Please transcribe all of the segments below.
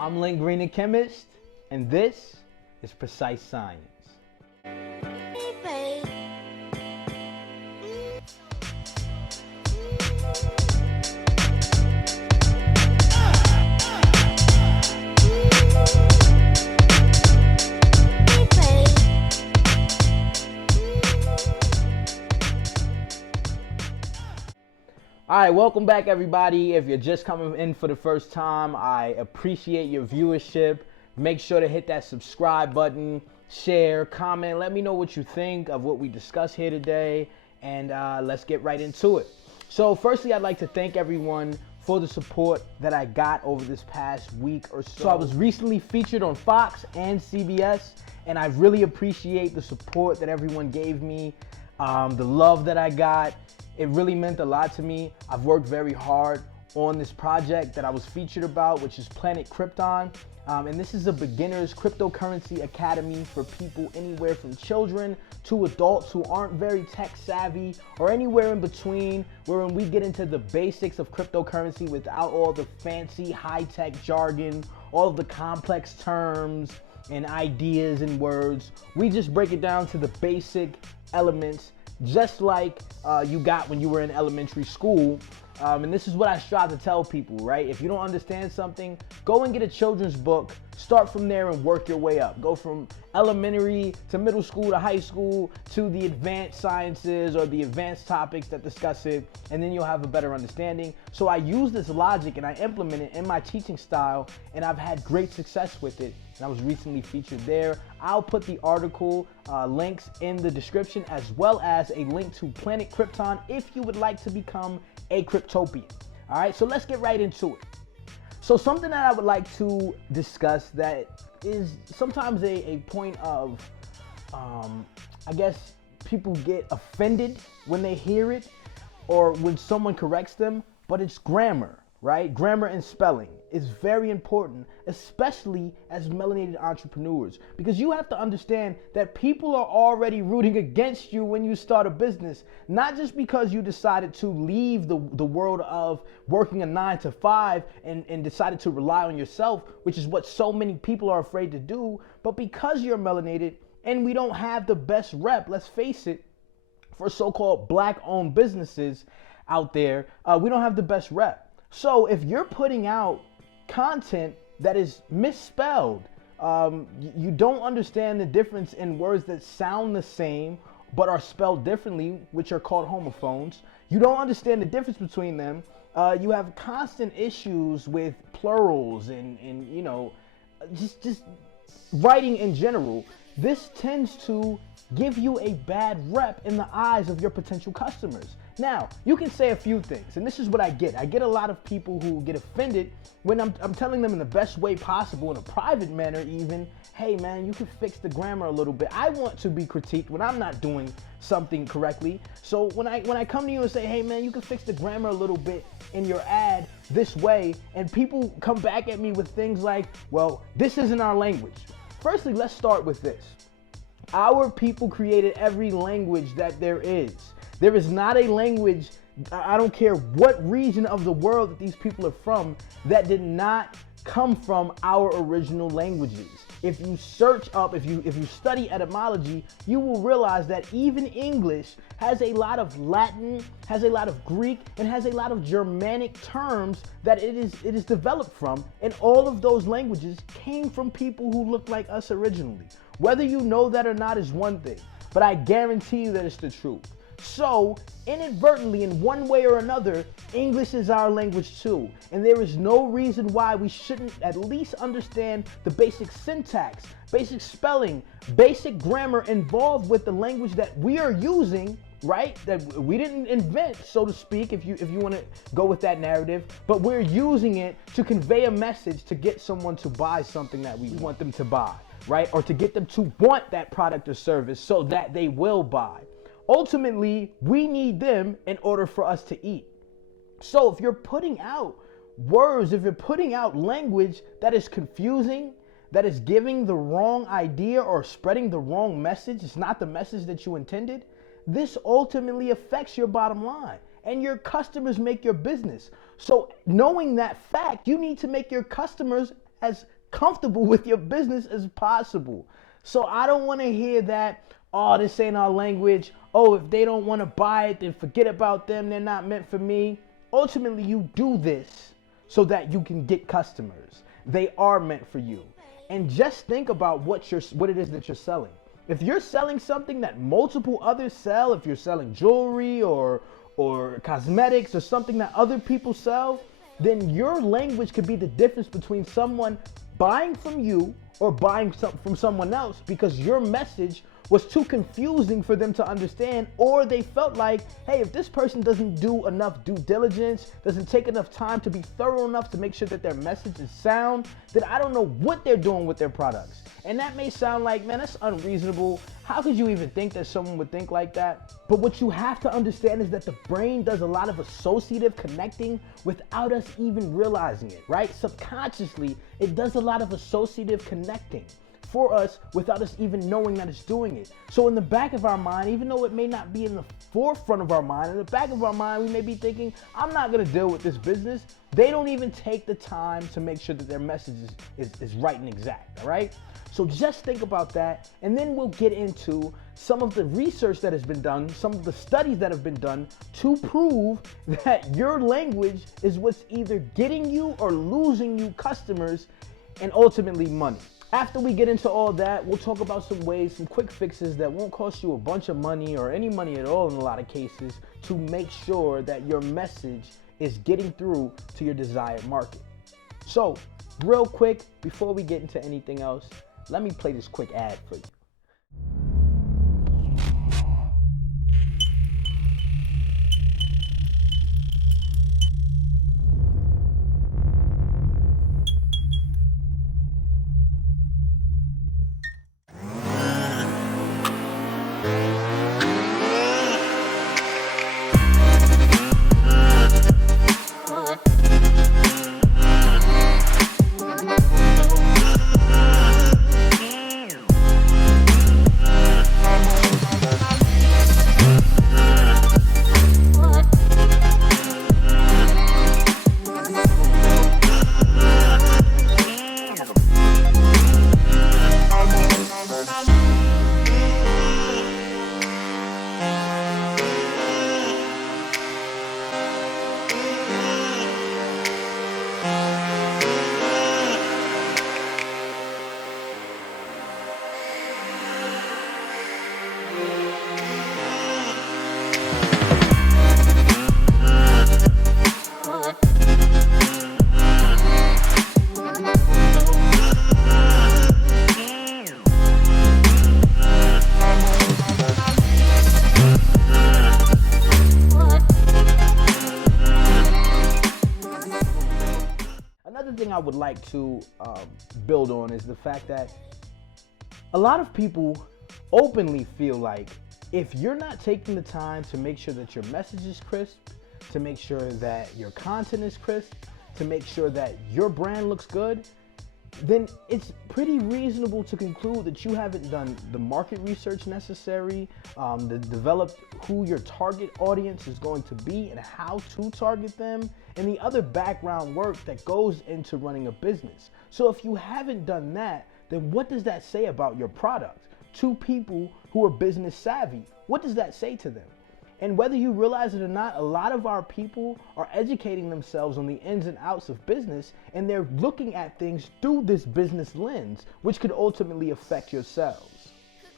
I'm Link Green, the chemist, and this is Precise Science. All right, welcome back, everybody. If you're just coming in for the first time, I appreciate your viewership. Make sure to hit that subscribe button, share, comment. Let me know what you think of what we discussed here today, and let's get right into it. So firstly, I'd like to thank everyone for the support that I got over this past week or so. So I was recently featured on Fox and CBS, and I really appreciate the support that everyone gave me, the love that I got. It really meant a lot to me. I've worked very hard on this project that I was featured about, which is Planet Krypton. And this is a beginner's cryptocurrency academy for people anywhere from children to adults who aren't very tech savvy or anywhere in between, wherein we get into the basics of cryptocurrency without all the fancy high-tech jargon, all of the complex terms and ideas and words. We just break it down to the basic elements, just like you got when you were in elementary school. And this is what I strive to tell people, right? If you don't understand something, go and get a children's book, start from there and work your way up. Go from elementary to middle school to high school to the advanced sciences or the advanced topics that discuss it, and then you'll have a better understanding. So I use this logic and I implement it in my teaching style, and I've had great success with it. And I was recently featured there. I'll put the article links in the description, as well as a link to Planet Krypton if you would like to become a Cryptopian. All right, so let's get right into it. So something that I would like to discuss that is sometimes a point of, I guess people get offended when they hear it or when someone corrects them, but it's grammar, right? Grammar and spelling is very important, especially as melanated entrepreneurs, because you have to understand that people are already rooting against you when you start a business, not just because you decided to leave the world of working a 9 to 5 and decided to rely on yourself, which is what so many people are afraid to do, but because you're melanated and we don't have the best rep, let's face it, for so-called black-owned businesses out there, we don't have the best rep. So if you're putting out content that is misspelled, you don't understand the difference in words that sound the same but are spelled differently, which are called homophones. You don't understand the difference between them. You have constant issues with plurals and you know, just writing in general. This tends to give you a bad rep in the eyes of your potential customers. Now, you can say a few things, and this is what I get. I get a lot of people who get offended when I'm telling them in the best way possible, in a private manner even, hey man, you can fix the grammar a little bit. I want to be critiqued when I'm not doing something correctly. So when I come to you and say, hey man, you can fix the grammar a little bit in your ad this way, and people come back at me with things like, well, this isn't our language. Firstly, let's start with this. Our people created every language that there is. There is not a language, I don't care what region of the world that these people are from, that did not come from our original languages. If you search up, if you study etymology, you will realize that even English has a lot of Latin, has a lot of Greek, and has a lot of Germanic terms that it is developed from, and all of those languages came from people who look like us originally. Whether you know that or not is one thing, but I guarantee you that it's the truth. So, inadvertently, in one way or another, English is our language too. And there is no reason why we shouldn't at least understand the basic syntax, basic spelling, basic grammar involved with the language that we are using, right? That we didn't invent, so to speak, if you want to go with that narrative, but we're using it to convey a message to get someone to buy something that we want them to buy, right? Or to get them to want that product or service so that they will buy. Ultimately, we need them in order for us to eat. So if you're putting out words, if you're putting out language that is confusing, that is giving the wrong idea or spreading the wrong message, it's not the message that you intended, this ultimately affects your bottom line. And your customers make your business. So knowing that fact, you need to make your customers as comfortable with your business as possible. So I don't want to hear that, oh, this ain't our language. Oh, if they don't want to buy it, then forget about them. They're not meant for me. Ultimately, you do this so that you can get customers. They are meant for you. And just think about what it is that you're selling. If you're selling something that multiple others sell, if you're selling jewelry or cosmetics or something that other people sell, then your language could be the difference between someone buying from you or buying from someone else because your message was too confusing for them to understand, or they felt like, hey, if this person doesn't do enough due diligence, doesn't take enough time to be thorough enough to make sure that their message is sound, then I don't know what they're doing with their products. And that may sound like, man, that's unreasonable. How could you even think that someone would think like that? But what you have to understand is that the brain does a lot of associative connecting without us even realizing it, right? Subconsciously, it does a lot of associative connecting for us without us even knowing that it's doing it. So in the back of our mind, even though it may not be in the forefront of our mind, in the back of our mind, we may be thinking, I'm not gonna deal with this business. They don't even take the time to make sure that their message is right and exact, all right? So just think about that, and then we'll get into some of the research that has been done, some of the studies that have been done to prove that your language is what's either getting you or losing you customers and ultimately money. After we get into all that, we'll talk about some ways, some quick fixes that won't cost you a bunch of money or any money at all in a lot of cases to make sure that your message is getting through to your desired market. So, real quick, before we get into anything else, let me play this quick ad for you. I would like to build on is the fact that a lot of people openly feel like if you're not taking the time to make sure that your message is crisp, to make sure that your content is crisp, to make sure that your brand looks good, then it's pretty reasonable to conclude that you haven't done the market research necessary, to develop who your target audience is going to be and how to target them, and the other background work that goes into running a business. So if you haven't done that, then what does that say about your product? To people who are business savvy, what does that say to them? And whether you realize it or not, a lot of our people are educating themselves on the ins and outs of business, and they're looking at things through this business lens, which could ultimately affect your sales.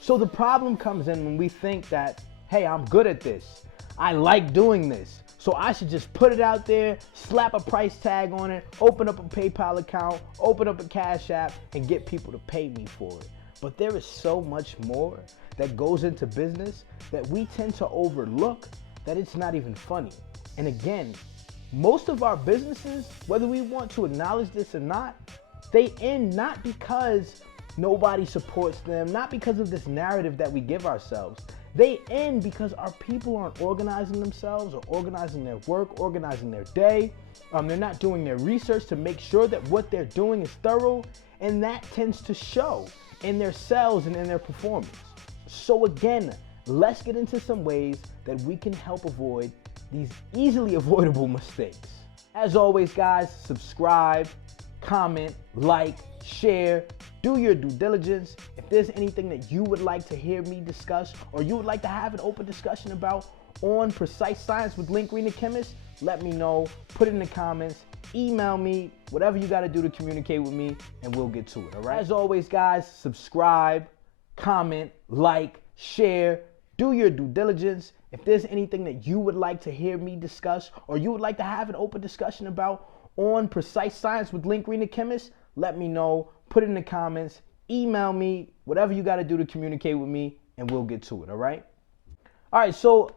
So the problem comes in when we think that, hey, I'm good at this. I like doing this. So I should just put it out there, slap a price tag on it, open up a PayPal account, open up a Cash App, and get people to pay me for it. But there is so much more that goes into business that we tend to overlook that it's not even funny. And again, most of our businesses, whether we want to acknowledge this or not, they end not because nobody supports them, not because of this narrative that we give ourselves. They end because our people aren't organizing themselves or organizing their work, organizing their day. They're not doing their research to make sure that what they're doing is thorough, and that tends to show in their sales and in their performance. So again, let's get into some ways that we can help avoid these easily avoidable mistakes. As always, guys, subscribe, comment, like, share, do your due diligence. If there's anything that you would like to hear me discuss or you would like to have an open discussion about on Precise Science with Link Green the Chemist, let me know, put it in the comments, email me, whatever you gotta do to communicate with me, and we'll get to it, all right? As always, guys, subscribe, comment, like, share, do your due diligence. If there's anything that you would like to hear me discuss or you would like to have an open discussion about on Precise Science with Link Green the Chemist, let me know, put it in the comments, email me, whatever you gotta do to communicate with me, and we'll get to it, all right? All right, so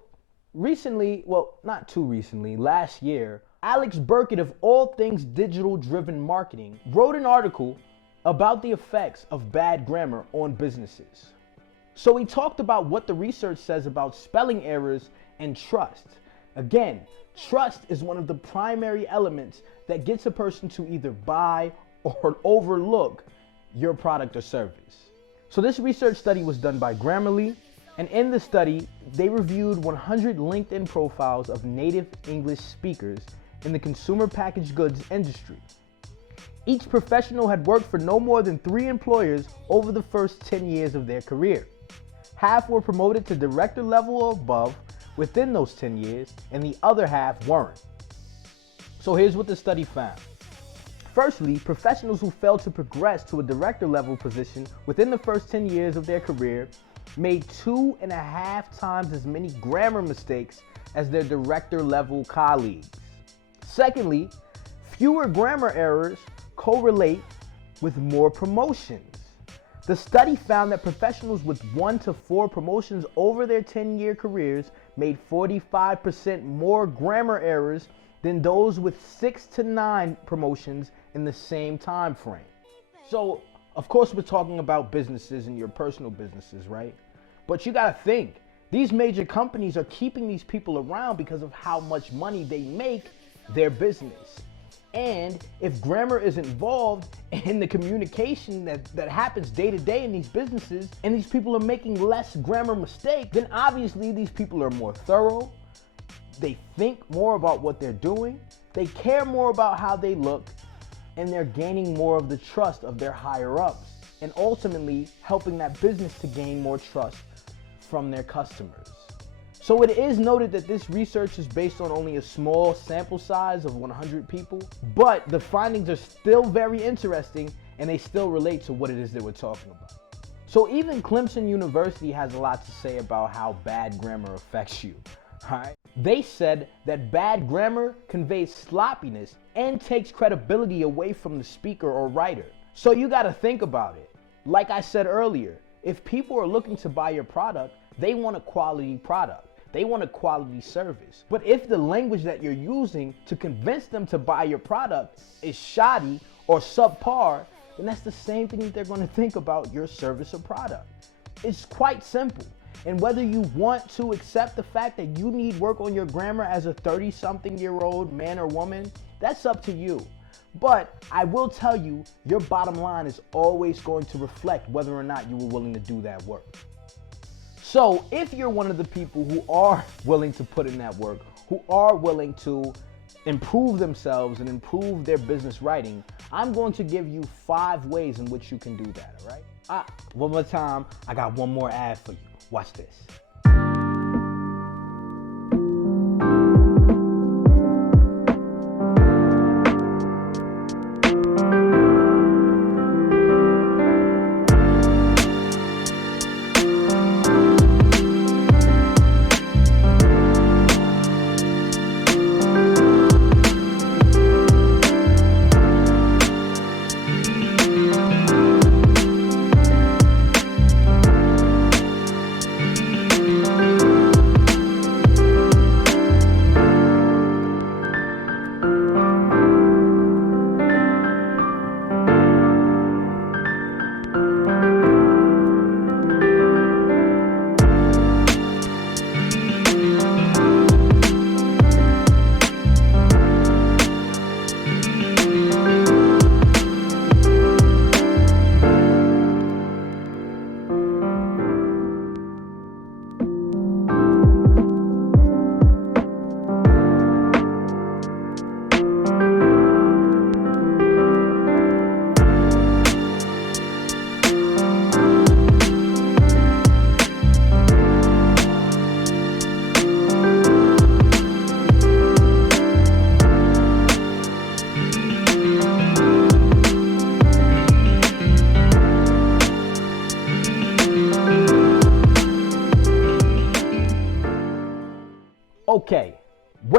recently, well, not too recently, last year, Alex Burkett of All Things Digital Driven Marketing wrote an article about the effects of bad grammar on businesses. So he talked about what the research says about spelling errors and trust. Again, trust is one of the primary elements that gets a person to either buy or overlook your product or service. So this research study was done by Grammarly, and in the study, they reviewed 100 LinkedIn profiles of native English speakers in the consumer packaged goods industry. Each professional had worked for no more than 3 employers over the first 10 years of their career. Half were promoted to director level or above within those 10 years, and the other half weren't. So here's what the study found. Firstly, professionals who failed to progress to a director level position within the first 10 years of their career made 2.5 times as many grammar mistakes as their director level colleagues. Secondly, fewer grammar errors correlate with more promotions. The study found that professionals with 1 to 4 promotions over their 10-year careers made 45% more grammar errors than those with 6 to 9 promotions in the same time frame. So, of course, we're talking about businesses and your personal businesses, right? But you gotta think, these major companies are keeping these people around because of how much money they make their business. And if grammar is involved in the communication that happens day to day in these businesses, and these people are making less grammar mistakes, then obviously these people are more thorough, they think more about what they're doing, they care more about how they look, and they're gaining more of the trust of their higher ups, and ultimately helping that business to gain more trust from their customers. So it is noted that this research is based on only a small sample size of 100 people, but the findings are still very interesting and they still relate to what it is that we're talking about. So even Clemson University has a lot to say about how bad grammar affects you. Right? They said that bad grammar conveys sloppiness and takes credibility away from the speaker or writer. So you got to think about it. Like I said earlier, if people are looking to buy your product, they want a quality product. They want a quality service. But if the language that you're using to convince them to buy your product is shoddy or subpar, then that's the same thing that they're going to think about your service or product. It's quite simple. And whether you want to accept the fact that you need work on your grammar as a 30-something-year-old man or woman, that's up to you. But I will tell you, your bottom line is always going to reflect whether or not you were willing to do that work. So if you're one of the people who are willing to put in that work, who are willing to improve themselves and improve their business writing, I'm going to give you 5 ways in which you can do that, all right? One more time, I got one more ad for you. Watch this.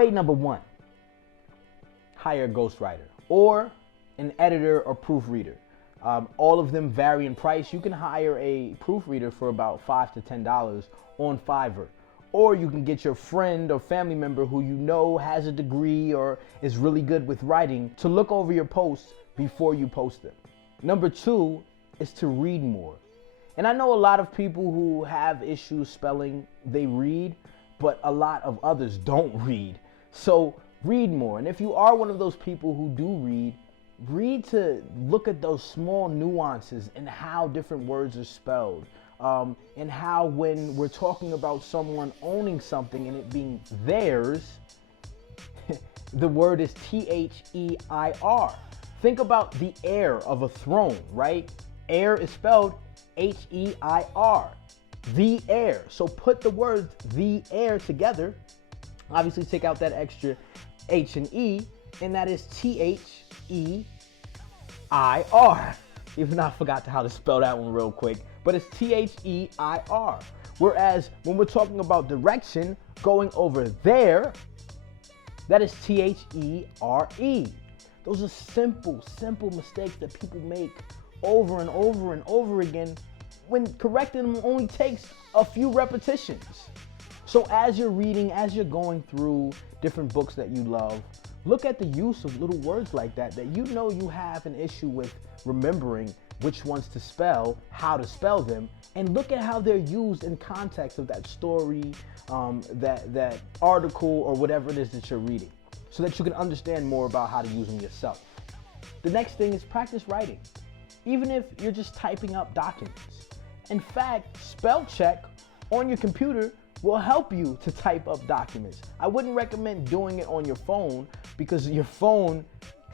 Way number one, hire a ghostwriter or an editor or proofreader. All of them vary in price. You can hire a proofreader for about $5 to $10 on Fiverr. Or you can get your friend or family member who you know has a degree or is really good with writing to look over your posts before you post them. Number two is to read more. And I know a lot of people who have issues spelling, they read, but a lot of others don't read. So read more. And if you are one of those people who do read to look at those small nuances and how different words are spelled. And how when we're talking about someone owning something and it being theirs, the word is T-H-E-I-R. Think about the heir of a throne, right? Heir is spelled H-E-I-R. The heir. So put the words the heir together. Obviously take out that extra H and E, and that is T-H-E-I-R. Even though I forgot how to spell that one real quick, but it's T-H-E-I-R. Whereas when we're talking about direction, going over there, that is T-H-E-R-E. Those are simple mistakes that people make over and over and over again when correcting them only takes a few repetitions. So as you're reading, as you're going through different books that you love, look at the use of little words like that you know you have an issue with remembering which ones to spell, how to spell them, and look at how they're used in context of that story, that article, or whatever it is that you're reading, so that you can understand more about how to use them yourself. The next thing is practice writing, even if you're just typing up documents. In fact, spell check on your computer will help you to type up documents. I wouldn't recommend doing it on your phone because your phone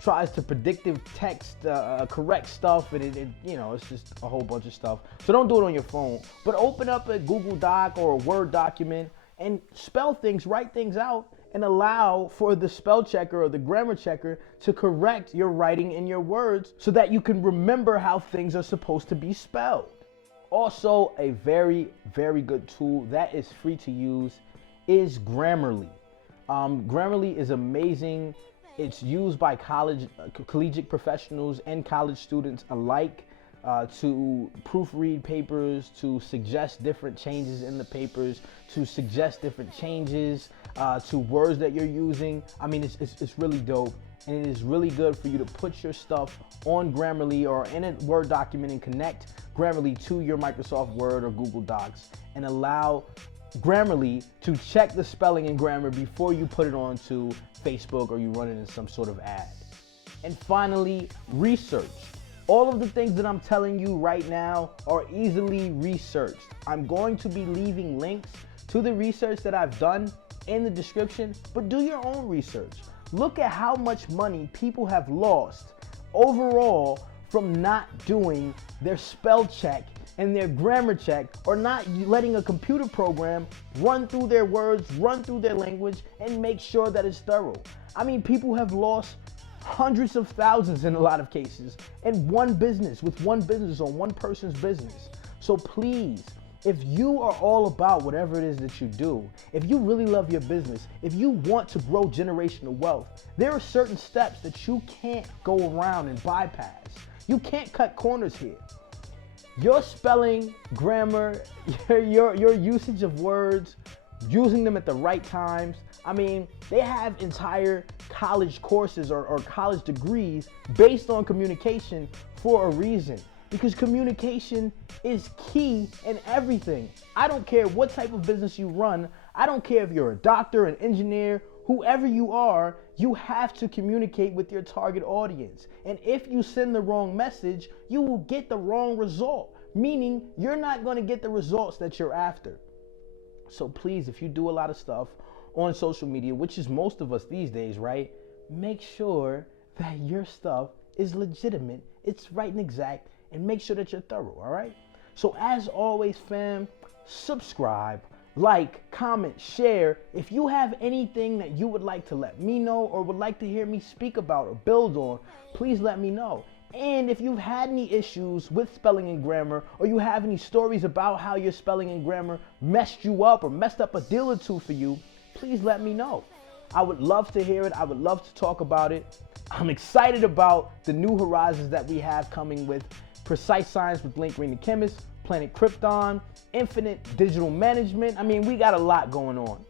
tries to predictive text correct stuff, and it's just a whole bunch of stuff. So don't do it on your phone, but open up a Google Doc or a Word document and spell things, write things out, and allow for the spell checker or the grammar checker to correct your writing in your words so that you can remember how things are supposed to be spelled. Also, a very, very good tool that is free to use is Grammarly. Grammarly is amazing. It's used by collegiate professionals and college students alike to proofread papers, to suggest different changes in the papers, to suggest different changes to words that you're using. I mean, it's really dope, and it is really good for you to put your stuff on Grammarly or in a Word document and connect Grammarly to your Microsoft Word or Google Docs and allow Grammarly to check the spelling and grammar before you put it onto Facebook or you run it in some sort of ad. And finally, research. All of the things that I'm telling you right now are easily researched. I'm going to be leaving links to the research that I've done in the description, but do your own research. Look at how much money people have lost overall from not doing their spell check and their grammar check, or not letting a computer program run through their words, run through their language, and make sure that it's thorough. I mean, people have lost hundreds of thousands in a lot of cases in one business, with one business or one person's business. So please, if you are all about whatever it is that you do, if you really love your business, if you want to grow generational wealth, there are certain steps that you can't go around and bypass. You can't cut corners here. Your spelling, grammar, your usage of words, using them at the right times. I mean, they have entire college courses or college degrees based on communication for a reason. Because communication is key in everything. I don't care what type of business you run. I don't care if you're a doctor, an engineer, whoever you are, you have to communicate with your target audience. And if you send the wrong message, you will get the wrong result, meaning you're not going to get the results that you're after. So please, if you do a lot of stuff on social media, which is most of us these days, right? Make sure that your stuff is legitimate, it's right and exact, and make sure that you're thorough, all right? So as always, fam, subscribe, like, comment, share. If you have anything that you would like to let me know or would like to hear me speak about or build on, please let me know. And if you've had any issues with spelling and grammar, or you have any stories about how your spelling and grammar messed you up or messed up a deal or two for you, please let me know. I would love to hear it. I would love to talk about it. I'm excited about the new horizons that we have coming with Precise Science with Link Green the Chemist, Planet Krypton, Infinite Digital Management. I mean, we got a lot going on.